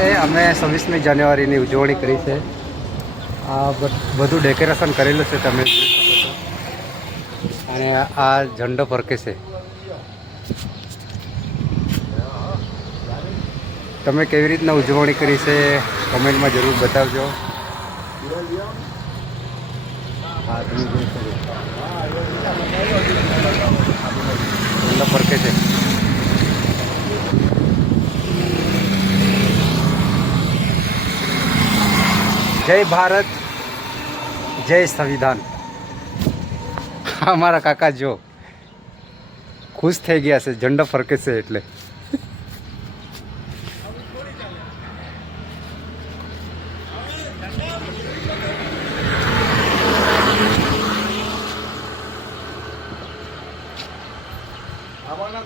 છે અમે છવ્વીસમી જાન્યુઆરીની ઉજવણી કરી છે. આ બધું ડેકોરેશન કરેલું છે તમે અને આ ઝંડો ફરકે છે. તમે કેવી રીતના ઉજવણી કરી છે કમેન્ટમાં જરૂર બતાવજો. ઝંડો ફરકે છે. જય ભારત, જય સંવિધાન. અમારા કાકા જો, ખુશ થઈ ગયા છે, ઝંડો ફરકે છે એટલે.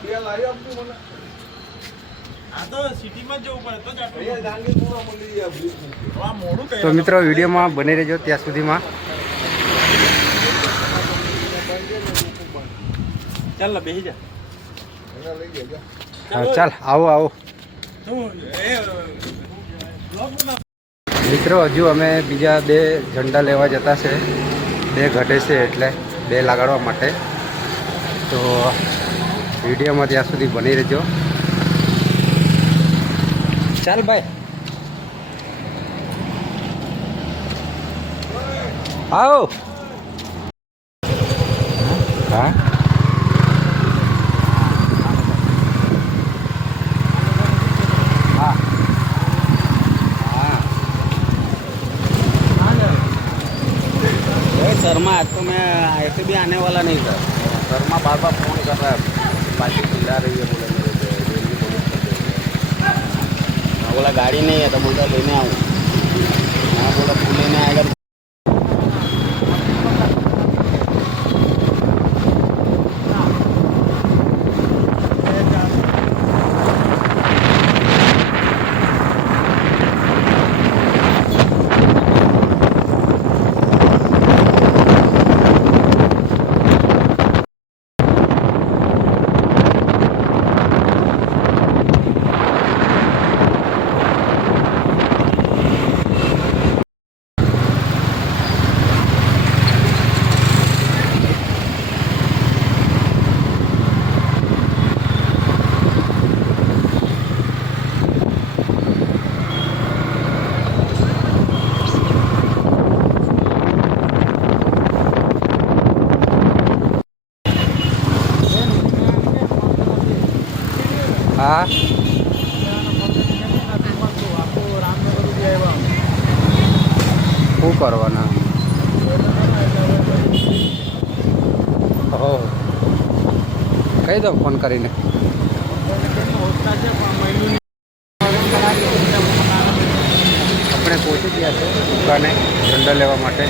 બે લાવી આપજો મને. તો મિત્રો વિડીયોમાં બની રહેજો ત્યાં સુધીમાં. ચાલ બેસી જા. આવો આવો. મિત્રો હજુ અમે બીજા બે ઝંડા લેવા જતા છે. બે ઘટે છે એટલે બે લગાડવા માટે. તો વિડીયોમાં ત્યાં સુધી બની રહેજો. ચાલ ભાઈ આવો હા હા હા ओए शर्मा आज तो मैं ऐसे भी आने वाला नहीं था शर्मा बार बार फोन कर रहा है पार्टी चिल्ला रही है बोले बोला गाड़ी नहीं है तो बोलता लेने आऊँ मैं बोला तू लेने आएगा હા. શું કરવાના? હો કહી દો ફોન કરીને. આપણે પહોંચી ગયા છે દુકાને ઠંડા લેવા માટે.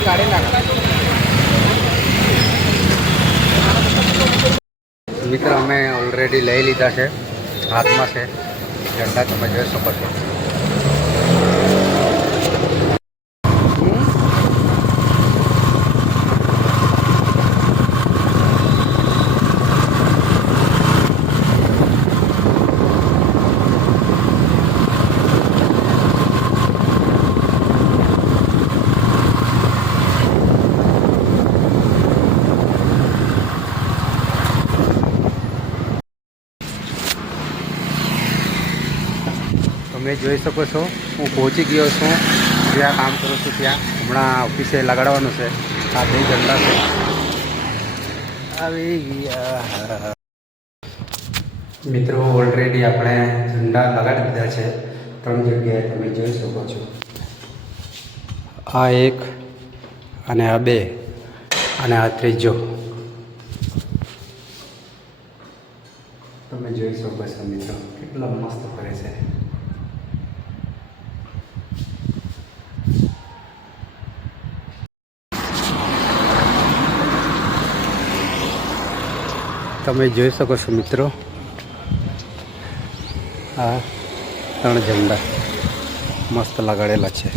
તમે કાઢી મિત્ર, અમે ઓલરેડી લઈ લીધા છે. હાથમાં છે. ઝંડા તમે જોઈ શકો છો. તમે જોઈ શકો છો, હું પહોંચી ગયો છું. જ્યાં કામ કરું છું ત્યાં. હમણાં ઓફિસે લગાડવાનું છે. આ બે ઘંટા છે. આવી ગયા. મિત્રો ઓલરેડી આપણે ઝંડા લગાડી દીધા છે. ત્રણ જગ્યાએ તમે જોઈ શકો છો. આ એક અને આ બે અને આ ત્રીજો. તમે જોઈ શકો છો મિત્રો, કેટલા મસ્ત ફરે છે. તમે જોઈ શકો છો મિત્રો. આ ત્રણ ઝંડા મસ્ત લગાડેલા છે.